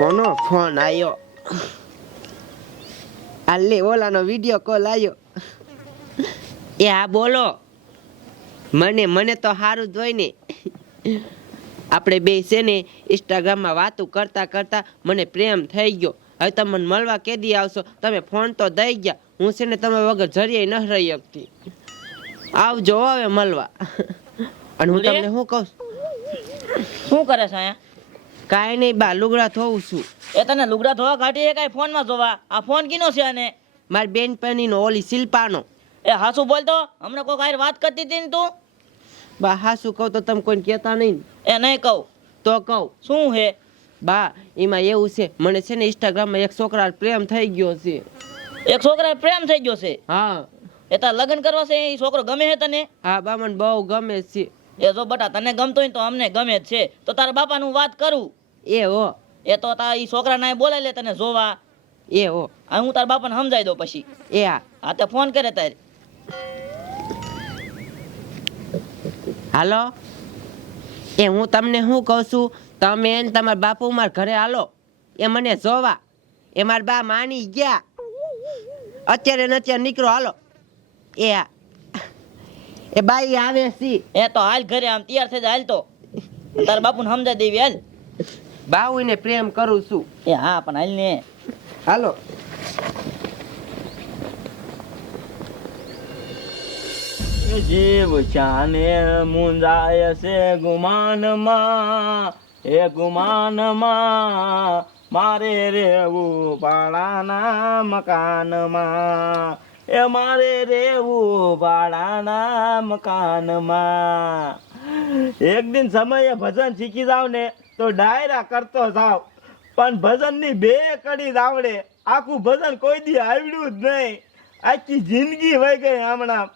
કોનો ફોન આવ્યો? આલે ઓલાનો વિડિયો કોલ આવ્યો. એ હા બોલો. મને તો સારું જ હોય ને. આપણે બે છે ને ઇન્સ્ટાગ્રામમાં વાતો કરતા કરતા મને પ્રેમ થઈ ગયો. હવે તમે મને મળવા કેદી આવશો? તમે ફોન તો દઈ ગયા. હું છે ને તમે વગર જરીએ ન રહી શકતી. આવજો હવે મળવા. અને હું તમને શું કહું? શું કરે છે અહીંયા? કાંઈ નહીં બા, લુગડા ધોઉં છું. એ તને લુગડા ધોવા કાઢી કઈ ફોનમાં જોવા? આ ફોન કીનો છે આને? મારી બેનપણીનો, ઓલી શિલ્પાનો. એ હાસુ બોલતો, હમણાં કોઈ કાંઈ વાત કરતી હતી ને તું? બા હાસુ કહું તો તમે કોઈને કહેતા નહીં ને? એ નહીં કહું તો કહું. શું હે? બા એમાં એવું છે, મને છે ને ઇન્સ્ટાગ્રામમાં એક છોકરા પ્રેમ થઈ ગયો છે. એક છોકરા પ્રેમ થઈ ગયો છે? હા. એ તાર લગ્ન કરવા છે? એ છોકરો ગમે છે તને? હા બા, મને બહુ ગમે છે. એ જો બટા તને ગમતો હોય તો અમને ગમે જ છે. તો તારા બાપાનું વાત કરું. એ હો. એ તો તાર ઈ છોકરાને બોલાવી લે તને જોવા. એ હો. આ હું તારા બાપાને સમજાઈ દઉં પછી. એ હા. હા તે ફોન કરે તારે. હાલો. એ હું તમને શું કહું છું, તમે એને તમારા બાપુ મારા ઘરે હાલો. એ મને જોવા. એ મારા બા માની ગયા. અત્યારે ને અત્યારે નીકળો હાલો. એ હા. એ બાઈ આવે છે. એ તો હાલ ઘરે આમ તૈયાર થઈ જાય હાલ તો. તારા બાપુને સમજાઈ દેવી હાલ. બાઉને પ્રેમ કરું છું. એ હા પણ હાલ ને. હાલો. જીવ ચાને મુંજાય છે ગુમાનમાં, એ ગુમાનમાં મારે રેવું ભાડાના મકાનમાં, એ મારે રેવું ભાડાના મકાનમાં. એક દિન સમયે ભજન શીખી જાવ ને તો ડાયરા કરતો જાવ, પણ ભજનની બે કડી જ આવડે. આખું ભજન કોઈ દી આવડ્યું જ નહીં. આખી જિંદગી વહી ગઈ હમણાં.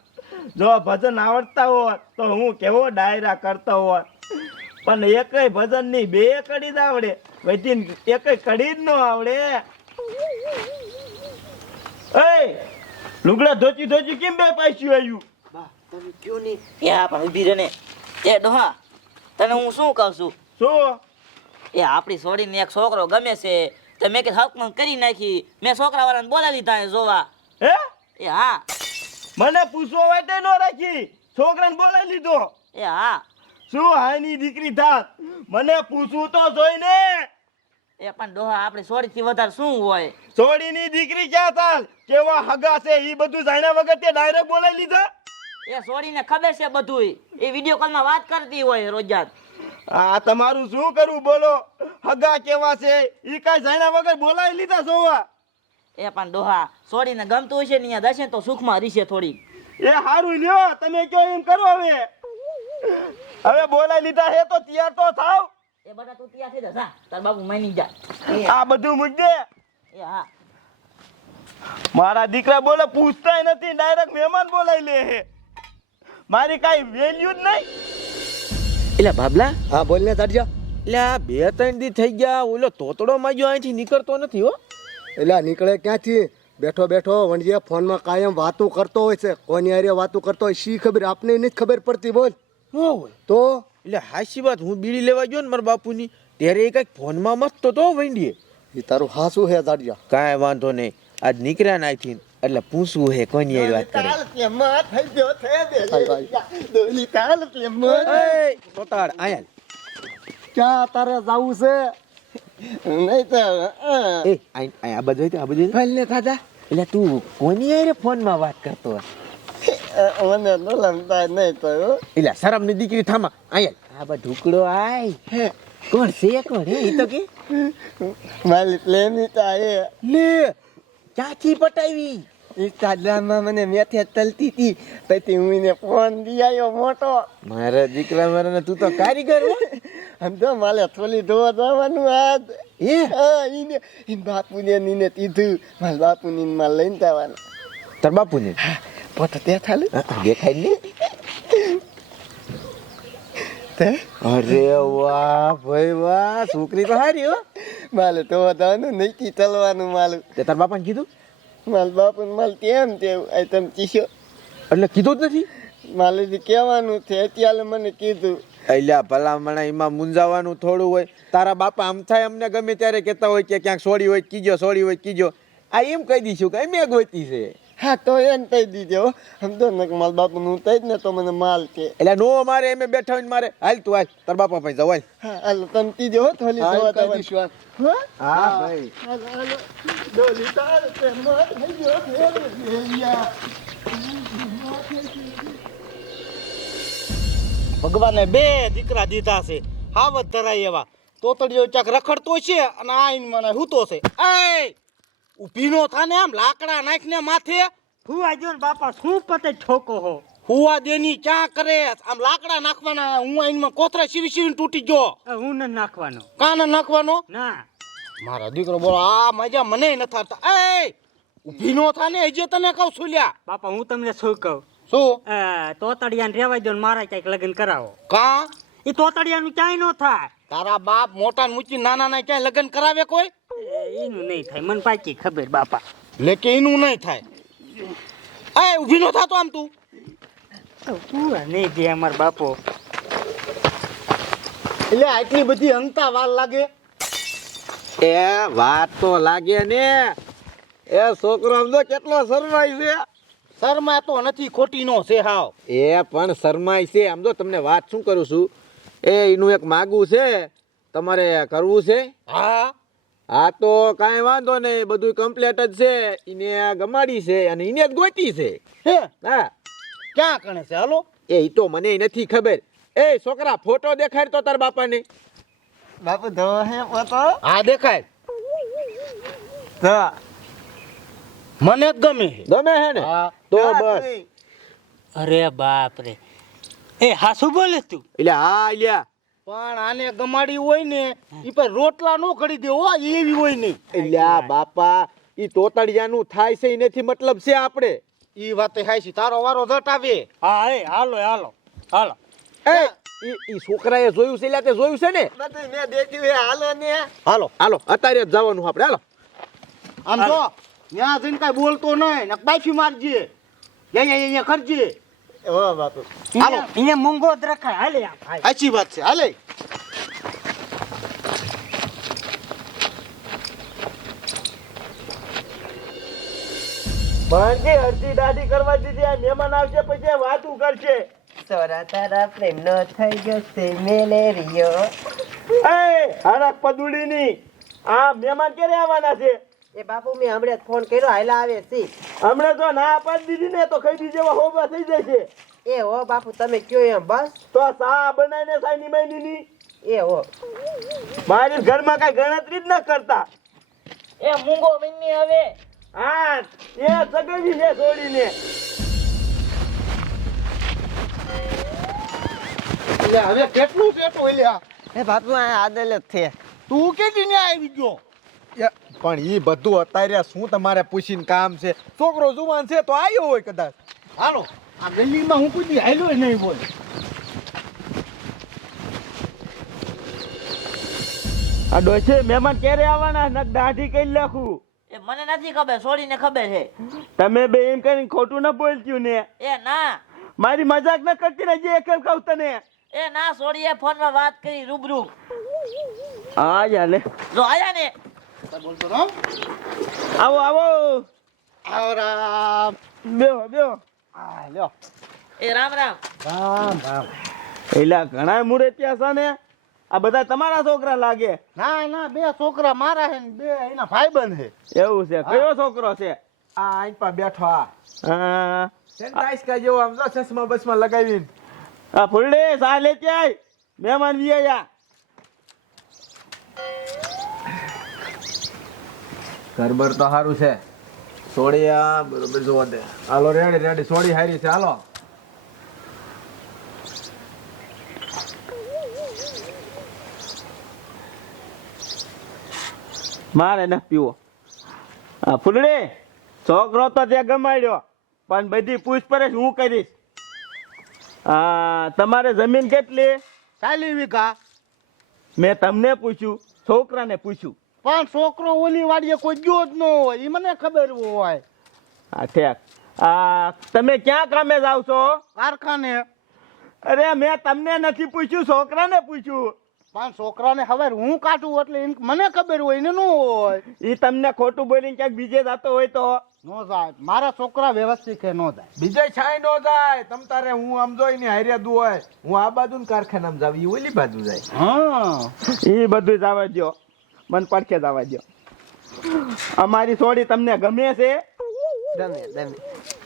જો ભજન આવડતા હોત તો હું કેવો ડાયરા કરતો હોત, પણ એકય ભજનની બે કડી જ આવડે, વધી એકય કડી જ ન આવડે. એ લુગડા ધોચી ધોચી કેમ બે પાછું આવ્યું? બા તમે કયો નહીં. એ હા પણ ઉભી રહે ને. એ ડોહા તને હું શું કહું છું? શું? એ આપણી છોડીને એક છોકરો ગમે છે તો મેં કીધું હકમાં કરી નાખી. મેં છોકરા વાળાને બોલાવી લીધા જોવા. હે? એ હા. મને પૂછવા માટે ન રાખી, છોકરાને બોલાવી લીધો? એ હા. શું હાયની દીકરી થાત, મને પૂછવું તો જોઈ ને. એ પણ ડોહા આપણી છોડીથી વધારે શું હોય? છોડીની દીકરી ક્યાં થાત, કેવા હગા છે એ બધું જાણ્યા વગર તે ડાયરેક્ટ બોલાવી લીધા? એ છોડીને ખબર છે બધુંય. એ વિડીયો કોલમાં વાત કરતી હોય રોજાત. આ તમારું શું કરવું બોલો? હગા કેવા છે ઈ કાંઈ જાણ્યા વગર બોલાવી લીધા જોવા? એ પણ ડોહા છોડીને ગમતું હોય છે ને અહીંયા દશે તો સુખમાં રીશે થોડી. એ હારું લ્યો, તમે કયો એમ કરો. હવે બોલાવી લીધા હે તો તૈયાર તો થાવ. એ બધા તું ત્યાં થઈ જા, તાર બાપુ માની જા. આ બધું મૂકજે. એ હા. મારા દીકરા બોલે પૂછતાય નથી, ડાયરેક્ટ મહેમાન બોલાવી લે હે. મારી કાંઈ વેલ્યુ જ નહીં. એટલે બાબલા, હા બોલ ને તારજા. એટલે આ 2-3 દી થઈ ગયા, ઓલો તોતડો માગ્યો અહીંથી નીકળતો નથી હો. એટલે નીકળે ક્યાંથી? બેઠો બેઠો વણજીએ ફોનમાં કાયમ વાતું કરતો હોય છે. કોની હારે વાતું કરતો હોય શી ખબર, આપને નથી ખબર પડતી. બોલ ન હોય તો. એટલે હાચી વાત, હું બીડી લેવા ગયો ને મારા બાપુની, ત્યારે એ કંઈક ફોનમાં મસ્ત તો વંડીએ. એ તારું હાસું હે તારજા? કાંઈ વાંધો નહીં, આજ નીકળ્યા ને અહીંથી એટલે પૂછવું હે કોની હારે વાત કરે. એ તોતાડ આયા ક્યાં તારે જાવું છે? નહીં તો એ આ બધું આ બધું ભલે દાદા. એટલે તું કોની હારે ફોનમાં વાત કરતો મને ન લમતા નહીં તો. એટલે શરમની દીકરી થામા આયા આ બા ઢુકડો આય કોણ છે કોણ હે ઈ તો કે મારી પ્રેમિકા એ લે ક્યાંથી પટાવી? ઇન્સ્ટાગ્રામમાં મને મેથે ચલતી હતી, પછી હું એને ફોન દી આવ્યો મોટો. મારા દીકરા મારા તું તો કારીગર હો. સમજો મારે થોડી ધોવા જવાનું આજ. એ હા ઈને બાપુને નીને કીધું મારા બાપુને માં લઈને જવાનું. તાર બાપુને પોતે તે થાલે દેખાય ને. તે અરે વાહ ભાઈ વાહ, છોકરી તો હારી હો. મારે ધોવા જવાનું નહીં ચલવાનું માલું. તે તાર બાપાને કીધું? મારા બાપુને માલ તેમ તેવું આ તમે ચીસ્યો એટલે કીધું જ નથી. મારે કહેવાનું છે અત્યારે મને કીધું અલ્યા ભલામણા એમાં મૂંઝાવાનું થોડું હોય. તારા બાપા આમ થાય અમને ગમે ત્યારે કહેતા હોય કે ક્યાંક સોડી હોય કીજો, સોડી હોય કીજો. આ એમ કહી દઈશું કે અમે ગોતી છે. હા તો એમ કહી દીધો સમજો ને કે મારા બાપુનું થઈ જ ને તો મને માલ કે. એટલે નો મારે એમ બેઠા હોય મારે હાલ તું હાલ તારા બાપા પાસે જવાય. હા હાલો તમે કીજો હો થોલી જોવા દઈશું. હા ભાઈ હાલો હાલો ડોલી તાર તે મત થઈ ગયો ફેર. ભગવાને બે દીકરા દીધા છે હાવત ધરાય એવા. તોતડીઓ ચાક રખડતો છે અને આ ઈન મને હૂતો છે. એ ઊભી નો થાને આમ લાકડા નાખને માથે હુવા જો ને બાપા શું પતે ઠોકો હો. હુવા દેની ક્યાં કરે આમ લાકડા નાખવાના. હું આઈનમાં કોથરા સીવી સીવીને તૂટી ગયો. હું ન નાખવાનો કાન નાખવાનો ના. મારા દીકરો બોલો આ મજા મને નથી આવતા. એ ઊભી નો થાને હજી તને કહું છું લ્યા. બાપા હું તમને શું કહું, શું તોતડિયાને રેવાઈ દો ને મારા ક્યાંક લગ્ન કરાવો. કા એ તોતડિયાનું ક્યાંય ન થાય. તારા બાપ મોટા ને મૂકી નાના ના ક્યાંય લગ્ન કરાવે કોઈ? એનું નહીં થાય, મને પાકી ખબર બાપા. લેકે એનું નહીં થાય. એ ઊભી નો થાતો આમ તું. પૂરા નહીં દે અમાર બાપો. એટલે આટલી બધી અંગતા વાર લાગે. એ વાત તો લાગે ને. એ છોકરો આમ તો કેટલો શરમાય છે. શર્મા તો નથી, ખોટી નો છે હાવ. એ પણ શરમાય છે. આમ તો તમને વાત શું કરું છું, એનું એક માગું છે, તમારે કરવું છે? હા હા તો કાંઈ વાંધો નહીં, બધું કમ્પ્લીટ જ છે. એને ગમાડી છે અને એને જ ગોતી છે. હે હા ક્યાં કણે છે? હાલો એ તો મને નથી ખબર. એ છોકરા ફોટો દેખાડ તો તાર બાપાને. બાપુ ધો હે પોતો. હા દેખાય. તો મને જ ગમે છે. ગમે હે ને? હા. તો બસ. અરે બાપ રે, એ હાસુ બોલે તું? એટલે હા લ્યા. પણ આને ગમાડી હોય ને ઈ પર રોટલા નો કરી દે હો, એવી હોય નહીં. એટલે બાપા ઈ તોતડિયાનું થાય છે એનેથી મતલબ છે આપણે. ઈ વાતે હાઈસી. તારો વારો જટ આવે. હા એ હાલો હાલો હાલો. એ ઈ છોકરાએ જોયું છે, એટલે તે જોયું છે ને. બધું મેં દેખ્યું હે. હાલો ને. હાલો હાલો અત્યારે જ જવાનું આપણે. હાલો આમ જો ત્યાં જઈને કઈ બોલતો નહીં ને બાફી મારજે. અહીંયા કરજે. હો બાપુ. હાલો એને મૂંગો જ રખાય. હાલે આમ હાલ. સાચી વાત છે. હાલે ભાણજી અડધી દાઢી કરવા દીધી. આ મહેમાન આવશે પછી વાતું કરશે. સોરા તારા પ્રેમ નો થઈ ગયો છે મેલેરિયો. એ હરક પદુડીની આ મહેમાન ક્યારે આવવાના છે? એ બાપુ મેં હમણાં ફોન કર્યો, હાલા આવે છે. હમણાં તો ના પાડી દીધી ને તો ખરીદી જેવા હોબા થઈ જશે. એ હો બાપુ તમે કયો એમ બસ. તો સા બનાવીને સાની મહિની એ હો. મારી ઘરમાં કઈ ગણતરી જ ન કરતા. એ મૂંગો મિન્ની હવે હા એ સગડી ને છોડીને. એટલે હવે કેટલું પેટું એલ્યા. એ બાપુ આ આદલ જ છે. તું કેટલી ને આવી ગયો? પણ ઈ બધું અત્યારે શું તમારે પૂછીને કામ છે? છોકરો જુવાન છે તો આવ્યો હોય કદાચ. હાલો આ ગલીમાં હું કોઈ હાલ્યો નહીં બોલ. આ ડોશે મહેમાન ક્યારે આવવાના? નક દાઢી કરી નાખું. એ મને નથી ખબર, છોડીને ખબર છે. તમે બે એમ કરીને ખોટું ન બોલતું ને. એ ના મારી મજાક ન કરતી ને, જે એકલ કહું તને. એ ના છોડીએ ફોનમાં વાત કરી રૂબરૂ. હા યાલે જો આયા ને બોલતો રામ. આવો આવો આવો રામ. બેહો બેહો. આ લ્યો. એ રામ રામ. રામ રામ. એલા ઘણા મુરતિયા છે ને, આ બધા તમારા છોકરા લાગે. ના ના બે છોકરા મારા છે ને બે એના ભાઈબંધ છે. એવું છે? કયો છોકરો છે? આ આઈ પા બેઠો. આ હા સેન્ટાઈસ કા જેવો આમ જો ચશ્મા બસમાં લગાવીને. આ ફૂલડે સા લેતી આય, મહેમાન વી આયા. ઘરબર તો સારું છે. સોડી આ બરોબર જોવા દે. હાલો રેડી રેડી સોડી હારી છે. હાલો મારે ન પીવો. હા ફૂલડે છોકરો તો ત્યાં ગમાડ્યો, પણ બધી પૂછપરછ હું કરીશ. તમારે જમીન કેટલી? 40 વીઘા. મેં તમને પૂછ્યું, છોકરાને પૂછ્યું. પણ છોકરો ઓલી વાડીએ કોઈ ગયો જ ન હોય, એ મને ખબર હોય. હા ઠેક. તમે ક્યાં કામે જાવ છો? કારખાને. અરે મેં તમને નથી પૂછ્યું, છોકરાને પૂછ્યું. પણ છોકરાને હવે હું કાઢું એટલે મને ખબર હોય એને ન હોય. ઈ તમને ખોટું બોલીને ક્યાંક બીજે જતો હોય તો નો જાય મારા છોકરા વ્યવસ્થિત છે નો જાય. બીજે છાય નો જાય. તમ તારે હું આમ જોઈને હારે દુ હોય, હું આ બાજુ ને કારખાનામાં જાવ, ઈ ઓલી બાજુ જાય. હા ઈ બધું જવા દ્યો, મન પડખે જવા દ્યો. અમારી સોડી તમને ગમે છે? ગમે ગમે.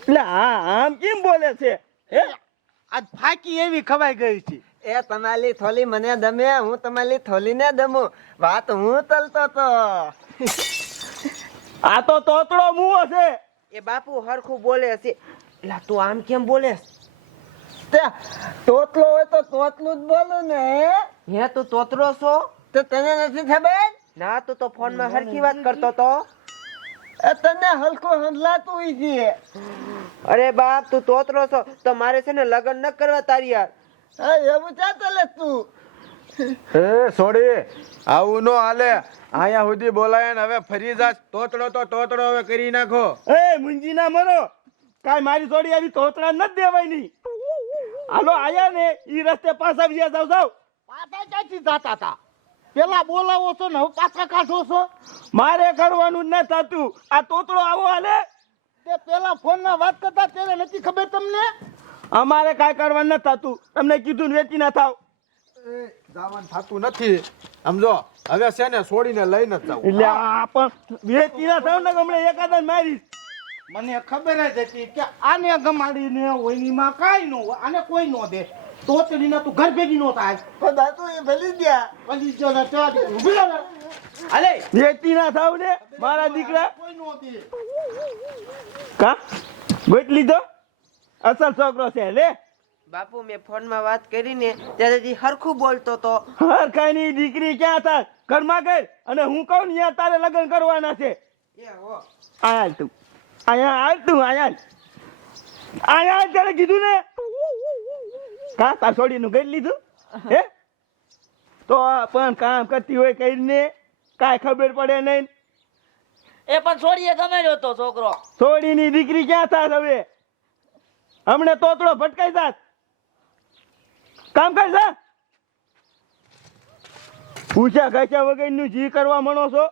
એટલે આમ કેમ બોલે છે? હે આજ ફાકી એવી ખવાઈ ગઈ છે. એ તમારી થોલી મને દમે, હું તમારી થોલી ને દમું. વાત હું તલતો તો. આ તો તોતડો મુવો છે. એ બાપુ હરખું બોલે છે. લા તું આમ કેમ બોલે? તોતલો હોય તો તોતલું જ બોલું ને. હે તું તોતરો છો? તો તને નથી ખબર? ના તું તો ફોન માં હરખી વાત કરતો તો. તને હલકું હંધલાતું છે. અરે બાપ તું તોતરો છો તો મારે છે ને લગ્ન ન કરવા તારી યાર. એવું ચાતો લે તું. એ સોડી, આવું નો હાલે. અહીંયા સુધી બોલાય ને હવે ફરી જા. તોતડો તો તોતડો હવે કરી નાખો. એ મુંજી ના મરો, કાઈ મારી સોડી આવી તોતડા નથી દેવાય ની. હાલો આયા ને ઈ રસ્તે પાછા વ્યા જાવ જાવ. પાછા ક્યાંથી જાતા હતા? પેલા બોલાવો છો ને હવે પાછા કાઢો છો. મારે કરવાનું જ ન થતું. આ તોતડો આવો હાલે. તે પેલા ફોન માં વાત કરતા ત્યારે નથી ખબર તમને? અમારે કાઈ કરવાનું ન થતું. તમને કીધું ને વેચી ના થાવ. જવાનું થતું નથી. સમજો હવે છે ને છોડીને લઈને જ જાવ. એટલે આ પણ વેચી ના થાવ ને હમણાં એકાદા મારીશ. મને ખબર જ હતી કે આને ગમાડીને ઓઈનીમાં કાઈ ન હોય, આને કોઈ ન દે. તોતડીને તું ઘર ભેગી નો થાય. પણ બાપુ એ ભલી ગયા. પછી જો ને ચા દે ઊભી રહો ને. અલે વેચી ના થાવ ને મારા દીકરા. કોઈ નો દે. કા ગોટ લીધો? અસલ છોકરો છે લે. બાપુ મેં ફોન માં વાત કરી ને ત્યારે હરખું બોલતો તો. હર કાઈની દીકરી ક્યાં થાય? ઘરમાં ગઈ અને હું કહું ને તારે લગ્ન કરવાના છે. આયા તું, આયા હાલ તું, આયા આયા ત્યારે કીધું ને. કા તાર છોડીનું ગઈ લીધું? હે તો પણ કામ કરતી હોય કરીને કાંઈ ખબર પડે નહીં. એ પણ છોડીએ ગમે રહ્યો તો છોકરો. છોડીની દીકરી ક્યાં થાય હવે? હમણે તોતડો ભટકાઈ જાત. કામ કર જા. પૂછ્યા ગાચ્યા વગર નું જી કરવા મણો છો.